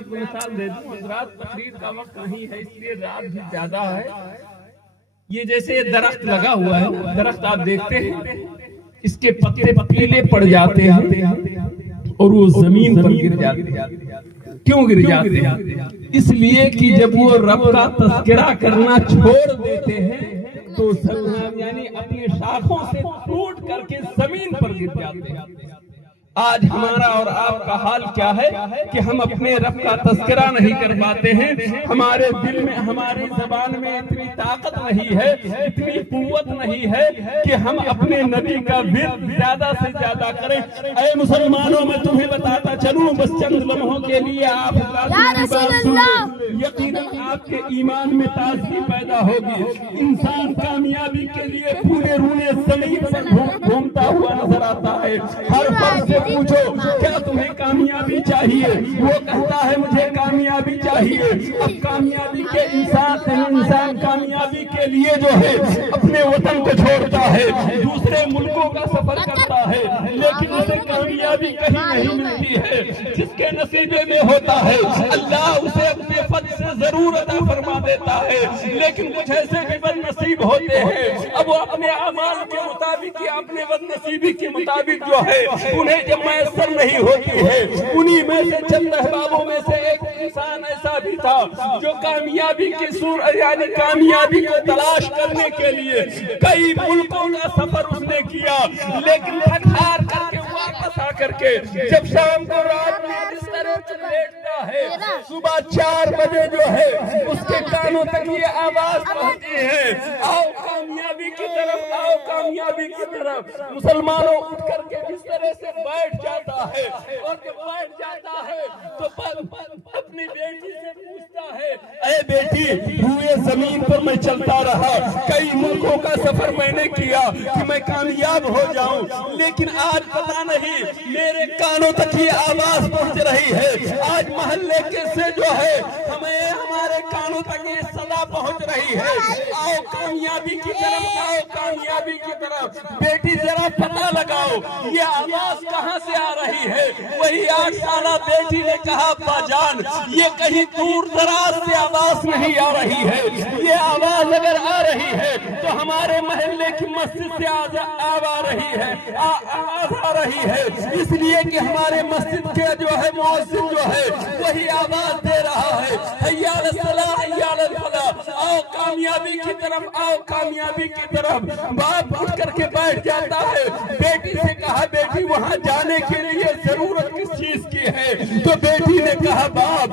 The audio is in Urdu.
آپ کو مثال دے دوں، رات تقریر کا وقت نہیں ہے اس لیے رات بھی زیادہ ہے. یہ جیسے درخت لگا ہوا ہے، درخت آپ دیکھتے ہیں اس کے پتے پیلے پڑ جاتے ہیں اور وہ زمین پر گر جاتے ہیں. کیوں گر جاتے ہیں؟ اس لیے کہ جب وہ رب کا تذکرہ کرنا چھوڑ دیتے ہیں تو یعنی اپنے شاخوں سے ٹوٹ کر کے زمین پر گر جاتے ہیں. آج ہمارا اور آپ کا حال کیا ہے کہ ہم اپنے رب کا تذکرہ نہیں کر پاتے ہیں. ہمارے دل میں، ہماری زبان میں اتنی طاقت نہیں ہے، اتنی قوت نہیں ہے کہ ہم اپنے نبی کا ورد زیادہ سے زیادہ کریں. اے مسلمانوں، میں تمہیں بتاتا چلوں بس چند لمحوں کے لیے آپ یقیناً آپ کے ایمان میں تازگی پیدا ہوگی. انسان کامیابی کے لیے پورے رونے زمین پر گھومتا ہوا نظر آتا ہے. ہر فرد سے پوچھو کیا تمہیں کامیابی چاہیے، وہ کہتا ہے مجھے کامیابی چاہیے. اب کامیابی کے انسان کامیابی کے لیے جو ہے اپنے وطن کو چھوڑتا ہے، دوسرے ملکوں کا سفر کرتا ہے، لیکن اسے کامیابی کہیں نہیں ملتی ہے. جس کے نصیبے میں ہوتا ہے اللہ اسے اپنے فضل سے ضرور عطا فرما دیتا ہے، لیکن کچھ ایسے بھی بد نصیب ہوتے ہیں اب وہ اپنے اعمال کے مطابق یا اپنے بد نصیبی کے مطابق جو ہے انہیں جب میسر نہیں ہوتی ہے. انہی میں سے چند احبابوں میں سے ایک انسان ایسا بھی تھا جو کامیابی کی یعنی کامیابی کو تلاش کرنے کے لیے کئی ملکوں کا سفر اس نے کیا، لیکن تھک ہار کر کے واپس آ کر کے جب شام کو رات میں بستر پر لیٹتا ہے، صبح 4 بجے جو ہے اس کے کانوں تک یہ آواز پہنچتی ہے، آؤ کامیابی کی طرف، آؤ کامیابی کی طرف. مسلمانوں اٹھ کر کے بستر سے بیٹھ جاتا ہے اور جب بیٹھ جاتا ہے تو اپنی بیٹی سے پوچھتا ہے، اے بیٹی، ہوئے زمین پر میں چلتا رہا، کئی ملکوں کا سفر میں نے کیا کہ میں کامیاب ہو جاؤں، لیکن آج پتہ نہیں میرے کانوں تک یہ آواز پہنچ رہی ہے. آج محلے کے سے جو ہے ہمارے کانوں تک یہ صدا پہنچ رہی ہے، آؤ کامیابی کی طرف، آؤ کامیابی کی طرف. بیٹی ذرا پتہ لگاؤ یہ آواز کہاں سے آ رہی ہے. وہی 8 سالہ بیٹی نے کہا، ابا جان یہ کہیں دور دراز سے آواز نہیں آ رہی ہے، یہ آواز اگر آ رہی ہے تو ہمارے محلے کی مسجد سے آواز آ رہی ہے، اس لیے کہ ہمارے مسجد کے جو ہے مؤذن جو ہے وہی آواز دے رہا ہے، حیا علی الصلاۃ حیا علی الفلاح، آؤ کامیابی کی طرف، آؤ کامیابی کی طرف. باپ اٹھ کر کے بیٹھ جاتا ہے. بیٹی سے کہا، بیٹی وہاں جانے کے لیے ضرورت کس چیز کی ہے؟ تو بیٹی نے کہا، باپ